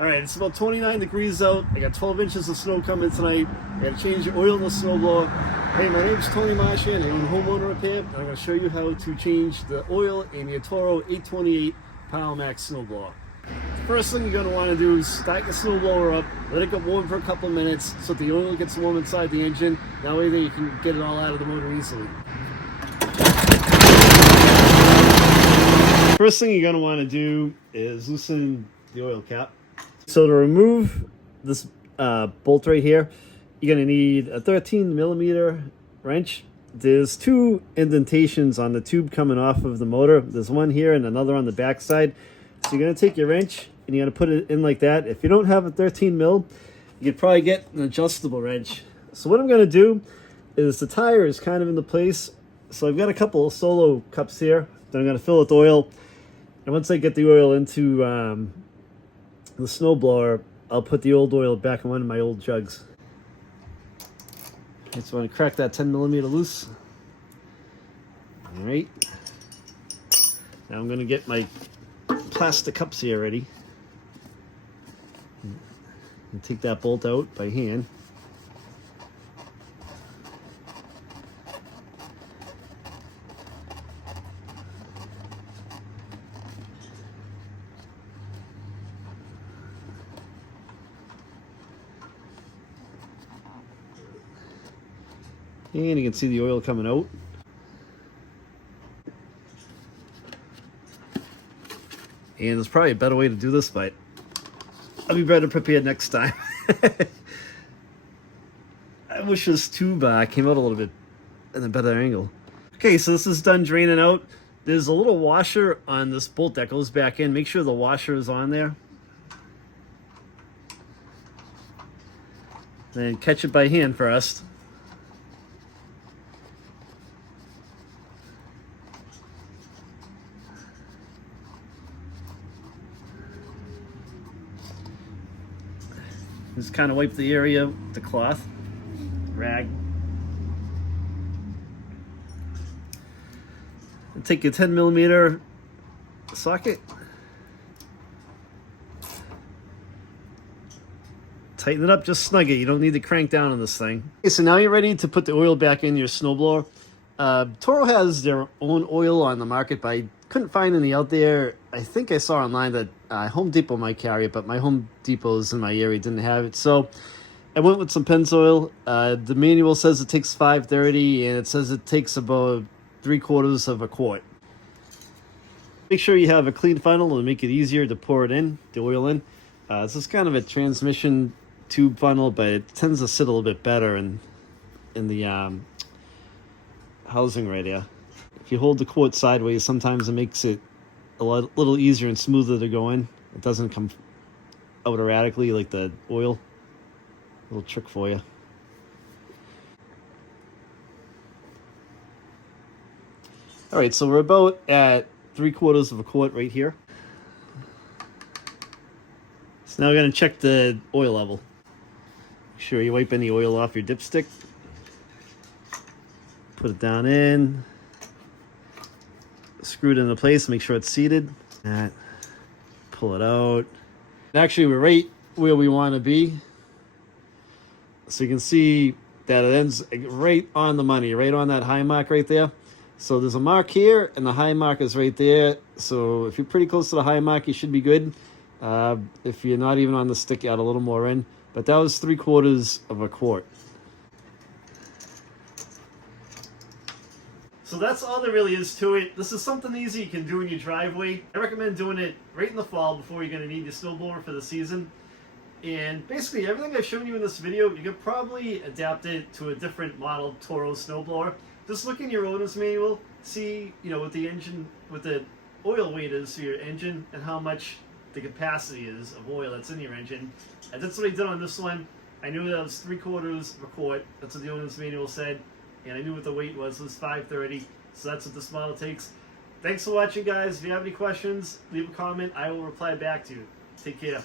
All right, it's about 29 degrees out. I got 12 inches of snow coming tonight. I got to change the oil in the snowblower. Hey, my name's Tony Marchand. I own Homeowner Repair. I'm going to show you how to change the oil in your Toro 828 Power Max snowblower. First thing you're going to want to do is start your snowblower up, let it get warm for a couple of minutes so that the oil gets warm inside the engine. That way you can get it all out of the motor easily. First thing you're going to want to do is loosen the oil cap. So to remove this bolt right here, you're going to need a 13 millimeter wrench. There's two indentations on the tube coming off of the motor. There's one here and another on the back side. So you're going to take your wrench and you're going to put it in like that. If you don't have a 13 mil, you could probably get an adjustable wrench. So what I'm going to do is the tire is kind of in the place. So I've got a couple of solo cups here that I'm going to fill with oil. And once I get the oil into the snowblower, I'll put the old oil back in one of my old jugs. Okay, so I'm going to crack that 10 millimeter loose. All right. Now I'm going to get my plastic cups here ready. And take that bolt out by hand. And you can see the oil coming out. And there's probably a better way to do this, but I'll be better prepared next time. I wish this tube came out a little bit in a better angle. Okay, so this is done draining out. There's a little washer on this bolt that goes back in. Make sure the washer is on there. Then catch it by hand first. Just kind of wipe the area with the cloth, rag. And take your 10 millimeter socket. Tighten it up, just snug it. You don't need to crank down on this thing. Okay, so now you're ready to put the oil back in your snowblower. Toro has their own oil on the market, but I couldn't find any out there. I think I saw online that Home Depot might carry it, but my Home Depots in my area didn't have it. So I went with some Pennzoil. The manual says it takes 530, and it says it takes about 3/4 of a quart. Make sure you have a clean funnel to make it easier to pour it in, the oil in. This is kind of a transmission tube funnel, but it tends to sit a little bit better in the housing right here. If you hold the quart sideways, sometimes it makes it a little easier and smoother to go in. It doesn't come out erratically like the oil. A little trick for you. All right, so we're about at 3/4 of a quart right here. So now we're going to check the oil level. Make sure you wipe any oil off your dipstick. Put it down in. Screw it into place, make sure it's seated. Pull it out. Actually, we're right where we want to be. So you can see that it ends right on the money, right on that high mark right there. So there's a mark here, and the high mark is right there. So if you're pretty close to the high mark, you should be good. If you're not even on the stick, you add a little more in. But that was 3/4 of a quart. So that's all there really is to it. This is something easy you can do in your driveway. I recommend doing it right in the fall before you're going to need your snowblower for the season. And basically everything I've shown you in this video, you could probably adapt it to a different model Toro snowblower. Just look in your owner's manual, see, what the engine, what the oil weight is for your engine and how much the capacity is of oil that's in your engine. And that's what I did on this one. I knew that was 3/4 of a quart. That's what the owner's manual said. And I knew what the weight was. It was 530. So that's what this model takes. Thanks for watching, guys. If you have any questions, leave a comment. I will reply back to you. Take care.